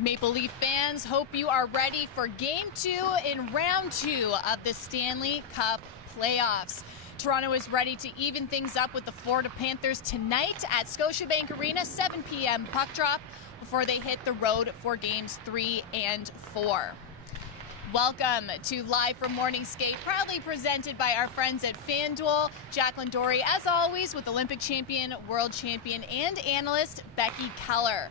Maple Leaf fans, hope you are ready for Game 2 in Round 2 of the Stanley Cup playoffs. Toronto is ready to even things up with the Florida Panthers tonight at Scotiabank Arena, 7 p.m. puck drop before they hit the road for Games 3 and 4. Welcome to Live from Morning Skate, proudly presented by our friends at FanDuel. Jacqueline, Doorey, as always, with Olympic champion, world champion, and analyst Becky Kellar.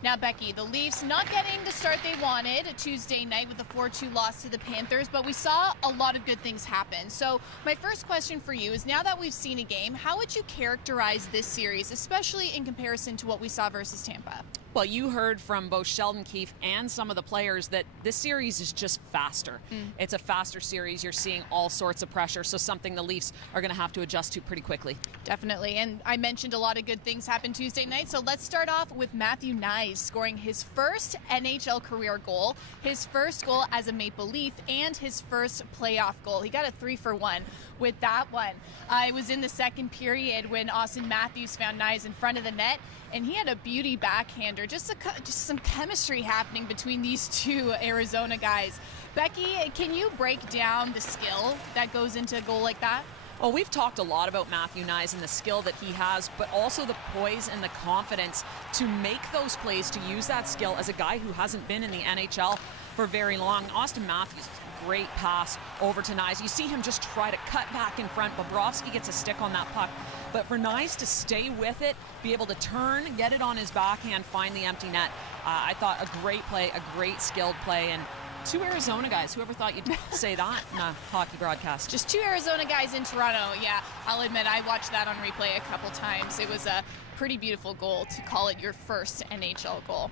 Now, Becky, the Leafs not getting the start they wanted Tuesday night with a 4-2 loss to the Panthers, but we saw a lot of good things happen. So my first question for you is, now that we've seen a game, how would you characterize this series, especially in comparison to what we saw versus Tampa? Well, you heard from both Sheldon Keefe and some of the players that this series is just faster. It's a faster series. You're seeing all sorts of pressure, so something the Leafs are going to have to adjust to pretty quickly. Definitely, and I mentioned a lot of good things happened Tuesday night, so let's start off with Matthew Knies scoring his first NHL career goal, his first goal as a Maple Leaf, and his first playoff goal. He got a 3-for-1 with that one. It was in the second period when Austin Matthews found Knies in front of the net, and he had a beauty backhander. Just some chemistry happening between these two Arizona guys. Becky, can you break down the skill that goes into a goal like that? Well, we've talked a lot about Matthew Knies and the skill that he has, but also the poise and the confidence to make those plays, to use that skill as a guy who hasn't been in the NHL for very long. Austin Matthews, great pass over to Knies. You see him just try to cut back in front. Bobrovsky gets a stick on that puck. But for Knies to stay with it, be able to turn, get it on his backhand, find the empty net, I thought a great play, a great skilled play, and two Arizona guys. Whoever thought you'd say that in a hockey broadcast? Just two Arizona guys in Toronto. Yeah, I'll admit I watched that on replay a couple times. It was a pretty beautiful goal to call it your first NHL goal.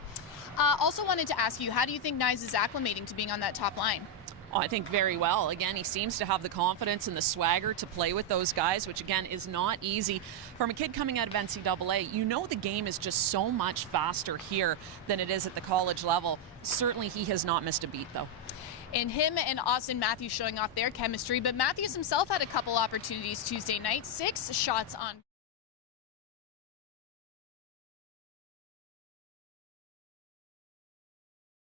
Also wanted to ask you, how do you think Knies is acclimating to being on that top line? Oh, I think very well. Again, he seems to have the confidence and the swagger to play with those guys, which again is not easy. From a kid coming out of NCAA, you know the game is just so much faster here than it is at the college level. Certainly he has not missed a beat, though. And him and Austin Matthews showing off their chemistry, but Matthews himself had a couple opportunities Tuesday night, 6 shots on.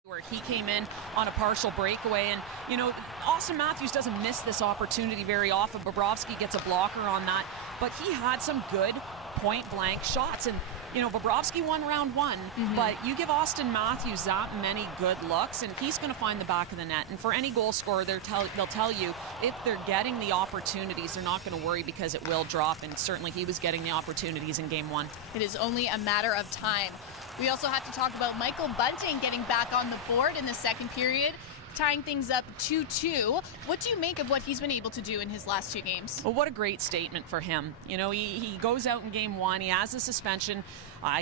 Where he came in on a partial breakaway, and you know, Austin Matthews doesn't miss this opportunity very often. Bobrovsky gets a blocker on that, but he had some good point-blank shots, and you know, Bobrovsky won round 1, but you give Austin Matthews that many good looks and he's going to find the back of the net. And for any goal scorer, they'll tell you if they're getting the opportunities, they're not going to worry because it will drop, and certainly he was getting the opportunities in game 1. It is only a matter of time. We also have to talk about Michael Bunting getting back on the board in the second period, tying things up 2-2. What do you make of what he's been able to do in his last 2 games? Well, what a great statement for him. You know, he goes out in game 1, he has a suspension,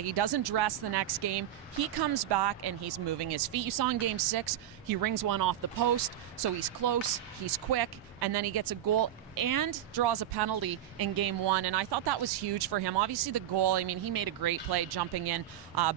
he doesn't dress the next game. He comes back and he's moving his feet. You saw in game 6, he rings one off the post, so he's close, he's quick, and then he gets a goal and draws a penalty in game 1, and I thought that was huge for him. Obviously the goal, I mean, he made a great play jumping in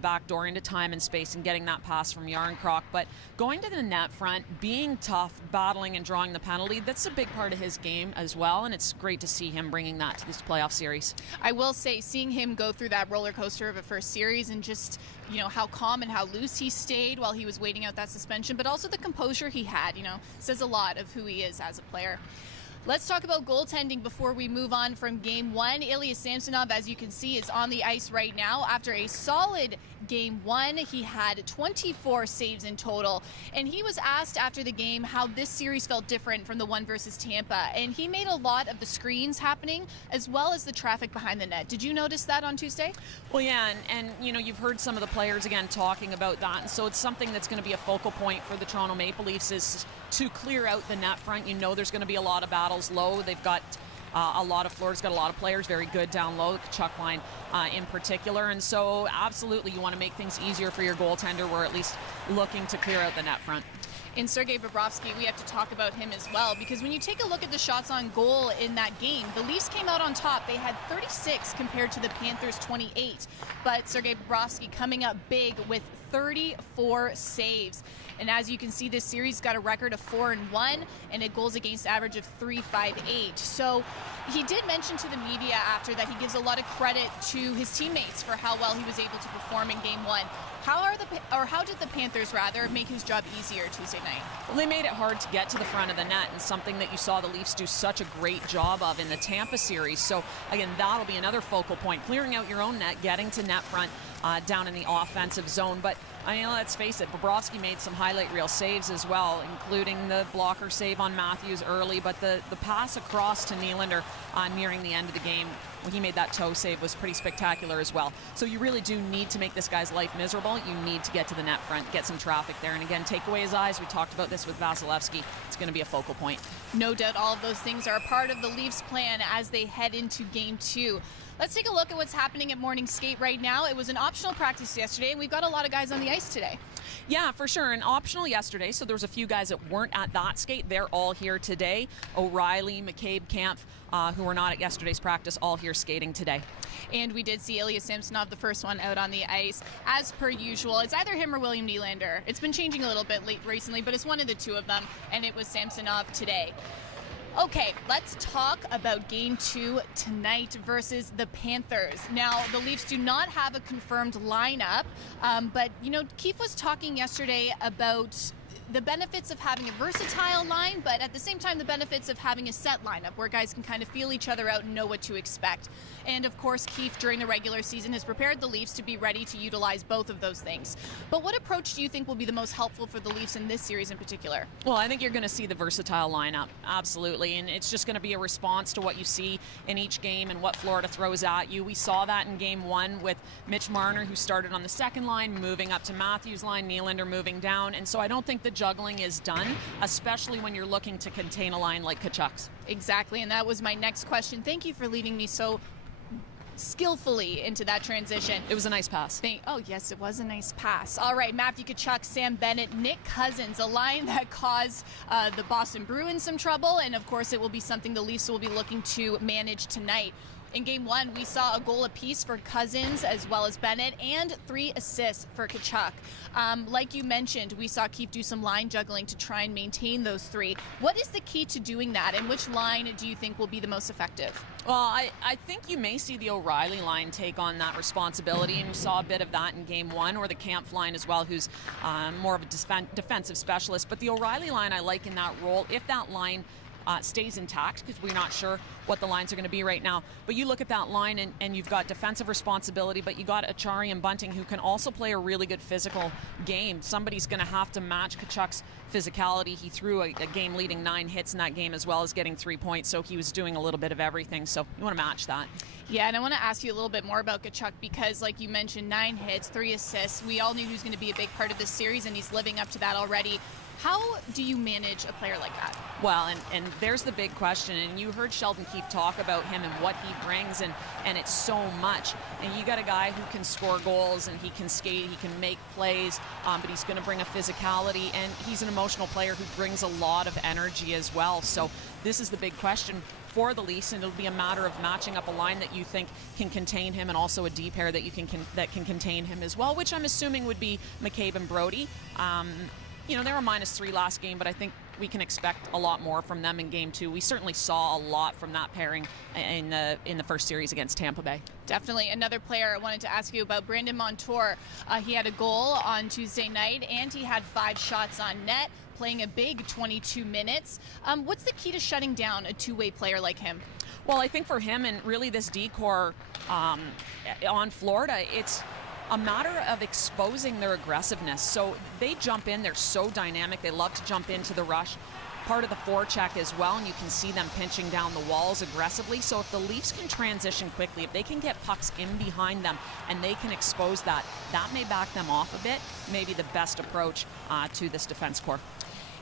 backdoor into time and space and getting that pass from Yarncroc, but going to the net front, being tough, battling and drawing the penalty, that's a big part of his game as well, and it's great to see him bringing that to this playoff series. I will say, seeing him go through that roller coaster of a first series and just, you know, how calm and how loose he stayed while he was waiting out that suspension, but also the composure he had, you know, says a lot of who he is as a player. Let's talk about goaltending before we move on from game 1. Ilya Samsonov, as you can see, is on the ice right now. After a solid game 1, he had 24 saves in total. And he was asked after the game how this series felt different from the one versus Tampa. And he made a lot of the screens happening as well as the traffic behind the net. Did you notice that on Tuesday? Well, yeah, and you know, you've heard some of the players again talking about that. And so it's something that's going to be a focal point for the Toronto Maple Leafs, is to clear out the net front. You know, there's going to be a lot of battles low. They've got Florida's got a lot of players very good down low, Chuck line in particular, and so absolutely you want to make things easier for your goaltender. We're at least looking to clear out the net front. In Sergei Bobrovsky, we have to talk about him as well, because when you take a look at the shots on goal in that game, the Leafs came out on top. They had 36 compared to the Panthers' 28, but Sergei Bobrovsky coming up big with 34 saves. And as you can see, this series got a record of 4-1 and a goals against average of 3.58. So he did mention to the media after that he gives a lot of credit to his teammates for how well he was able to perform in game one. How did the Panthers make his job easier Tuesday night? Well, they made it hard to get to the front of the net, and something that you saw the Leafs do such a great job of in the Tampa series. So again, that'll be another focal point, clearing out your own net, getting to net front down in the offensive zone. But I mean, let's face it, Bobrovsky made some highlight reel saves as well, including the blocker save on Matthews early, but the pass across to Nylander nearing the end of the game when he made that toe save was pretty spectacular as well. So you really do need to make this guy's life miserable. You need to get to the net front, get some traffic there, and again, take away his eyes. We talked about this with Vasilevsky. It's going to be a focal point. No doubt all of those things are a part of the Leafs' plan as they head into game two. Let's take a look at what's happening at morning skate right now. It was an optional practice yesterday, and we've got a lot of guys on the ice today. Yeah, for sure. An optional yesterday, so there was a few guys that weren't at that skate. They're all here today. O'Reilly, McCabe, Kampf, who were not at yesterday's practice, all here skating today. And we did see Ilya Samsonov, the first one out on the ice. As per usual, it's either him or William Nylander. It's been changing a little bit recently, but it's one of the two of them, and it was Samsonov today. Okay, let's talk about game two tonight versus the Panthers. Now, the Leafs do not have a confirmed lineup, but, Keefe was talking yesterday about the benefits of having a versatile line, but at the same time, the benefits of having a set lineup where guys can kind of feel each other out and know what to expect. And of course, Keefe during the regular season has prepared the Leafs to be ready to utilize both of those things. But what approach do you think will be the most helpful for the Leafs in this series in particular? Well, I think you're going to see the versatile lineup, absolutely. And it's just going to be a response to what you see in each game and what Florida throws at you. We saw that in game one with Mitch Marner, who started on the second line, moving up to Matthews' line, Nylander moving down. And so I don't think the juggling is done, especially when you're looking to contain a line like Tkachuk's. Exactly, and that was my next question. Thank you for leading me so skillfully into that transition. It was a nice pass. Oh, yes, it was a nice pass. All right, Matthew Tkachuk, Sam Bennett, Nick Cousins, a line that caused the Boston Bruins some trouble, and of course it will be something the Leafs will be looking to manage tonight. In game one, we saw a goal apiece for Cousins as well as Bennett and 3 assists for Tkachuk. Like you mentioned, we saw Keefe do some line juggling to try and maintain those 3. What is the key to doing that, and which line do you think will be the most effective? Well, I think you may see the O'Reilly line take on that responsibility, and you saw a bit of that in game one, or the Kampf line as well, who's more of a defensive specialist. But the O'Reilly line I like in that role, if that line stays intact, because we're not sure what the lines are going to be right now. But you look at that line and you've got defensive responsibility, but you got Achari and Bunting who can also play a really good physical game. Somebody's going to have to match Tkachuk's physicality. He threw a game-leading 9 hits in that game as well as getting 3 points, so he was doing a little bit of everything. So you want to match that. Yeah, and I want to ask you a little bit more about Tkachuk because, like you mentioned, 9 hits, 3 assists. We all knew he was going to be a big part of this series, and he's living up to that already. How do you manage a player like that? Well, and there's the big question, and you heard Sheldon Keefe talk about him and what he brings, and it's so much. And you got a guy who can score goals, and he can skate, he can make plays, but he's going to bring a physicality, and he's an emotional player who brings a lot of energy as well. So this is the big question for the Leafs, and it'll be a matter of matching up a line that you think can contain him, and also a D pair that that can contain him as well, which I'm assuming would be McCabe and Brody. They were -3 last game, but I think we can expect a lot more from them in game two. We certainly saw a lot from that pairing in the first series against Tampa Bay. Definitely. Another player I wanted to ask you about, Brandon Montour. He had a goal on Tuesday night, and he had 5 shots on net, playing a big 22 minutes. What's the key to shutting down a two-way player like him? Well, I think for him and really this D-core on Florida, it's a matter of exposing their aggressiveness. So they jump in, they're so dynamic, they love to jump into the rush. Part of the forecheck as well, and you can see them pinching down the walls aggressively. So if the Leafs can transition quickly, if they can get pucks in behind them and they can expose that, that may back them off a bit, maybe the best approach to this defense core.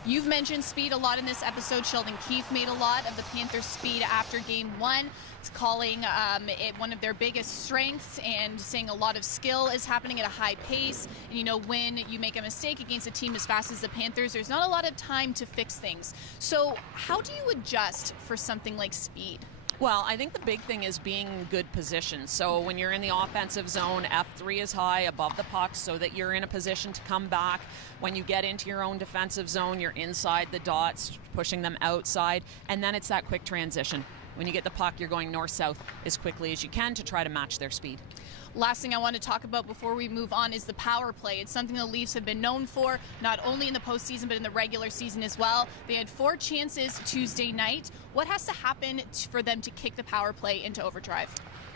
You've mentioned speed a lot in this episode. Sheldon Keefe made a lot of the Panthers' speed after game one, calling it one of their biggest strengths and saying a lot of skill is happening at a high pace. And when you make a mistake against a team as fast as the Panthers, there's not a lot of time to fix things. So how do you adjust for something like speed? Well, I think the big thing is being in good position. So when you're in the offensive zone, F3 is high above the puck so that you're in a position to come back. When you get into your own defensive zone, you're inside the dots, pushing them outside, and then it's that quick transition. When you get the puck, you're going north-south as quickly as you can to try to match their speed. Last thing I want to talk about before we move on is the power play. It's something the Leafs have been known for, not only in the postseason, but in the regular season as well. They had 4 chances Tuesday night. What has to happen for them to kick the power play into overdrive?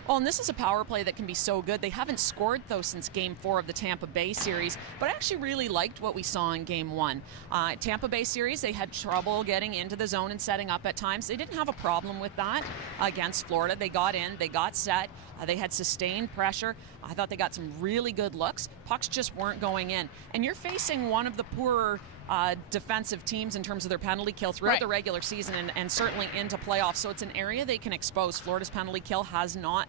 Well, and this is a power play that can be so good. They haven't scored, though, since Game 4 of the Tampa Bay series, but I actually really liked what we saw in Game 1. Tampa Bay series, they had trouble getting into the zone and setting up at times. They didn't have a problem with that against Florida. They got in, they got set, they had sustained pressure. I thought they got some really good looks. Pucks just weren't going in. And you're facing one of the poorer defensive teams in terms of their penalty kill throughout the regular season and certainly into playoffs. So it's an area they can expose. Florida's penalty kill has not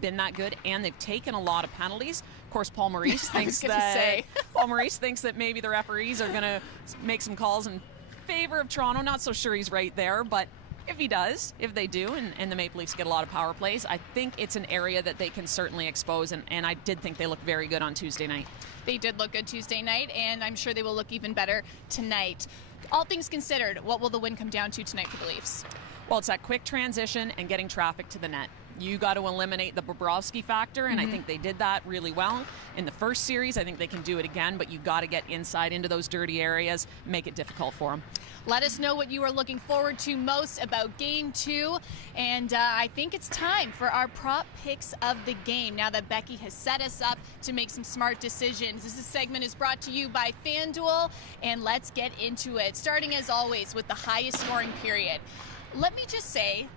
been that good, and they've taken a lot of penalties. Of course, Paul Maurice thinks that maybe the referees are going to make some calls in favor of Toronto. Not so sure he's right there, but if he does, if they do, and the Maple Leafs get a lot of power plays, I think it's an area that they can certainly expose, and I did think they looked very good on Tuesday night. They did look good Tuesday night, and I'm sure they will look even better tonight. All things considered, what will the win come down to tonight for the Leafs? Well, it's that quick transition and getting traffic to the net. You got to eliminate the Bobrovsky factor, and I think they did that really well in the first series. I think they can do it again, but you got to get inside into those dirty areas, make it difficult for them. Let us know what you are looking forward to most about Game 2, and I think it's time for our prop picks of the game. Now that Becky has set us up to make some smart decisions, this segment is brought to you by FanDuel, and let's get into it. Starting as always with the highest scoring period. Let me just say,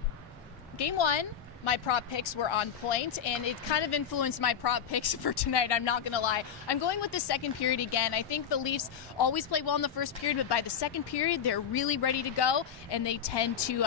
Game 1, my prop picks were on point, and it kind of influenced my prop picks for tonight, I'm not going to lie. I'm going with the second period again. I think the Leafs always play well in the first period, but by the second period, they're really ready to go, and they tend to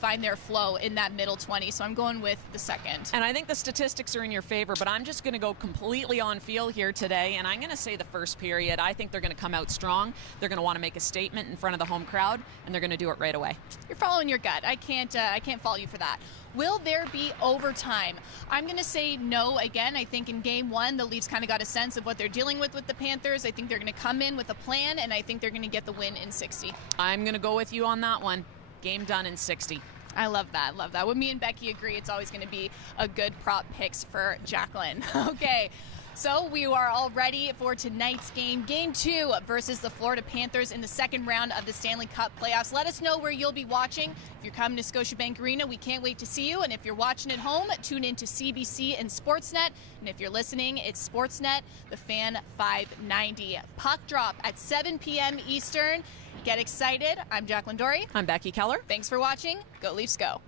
find their flow in that middle 20, so I'm going with the second. And I think the statistics are in your favor, but I'm just going to go completely on feel here today, and I'm going to say the first period. I think they're going to come out strong. They're going to want to make a statement in front of the home crowd, and they're going to do it right away. You're following your gut. I can't fault you for that. Will there be overtime? I'm going to say no again. I think in Game 1, the Leafs kind of got a sense of what they're dealing with the Panthers. I think they're going to come in with a plan, and I think they're going to get the win in 60. I'm going to go with you on that one. Game done in 60. I love that. Love that. When me and Becky agree, it's always going to be a good prop picks for Jacqueline. Okay. So we are all ready for tonight's game, Game 2 versus the Florida Panthers in the second round of the Stanley Cup playoffs. Let us know where you'll be watching. If you're coming to Scotiabank Arena, we can't wait to see you. And if you're watching at home, tune in to CBC and Sportsnet. And if you're listening, it's Sportsnet, the Fan 590. Puck drop at 7 p.m. Eastern. Get excited. I'm Jacqueline Doorey. I'm Becky Kellar. Thanks for watching. Go Leafs, go.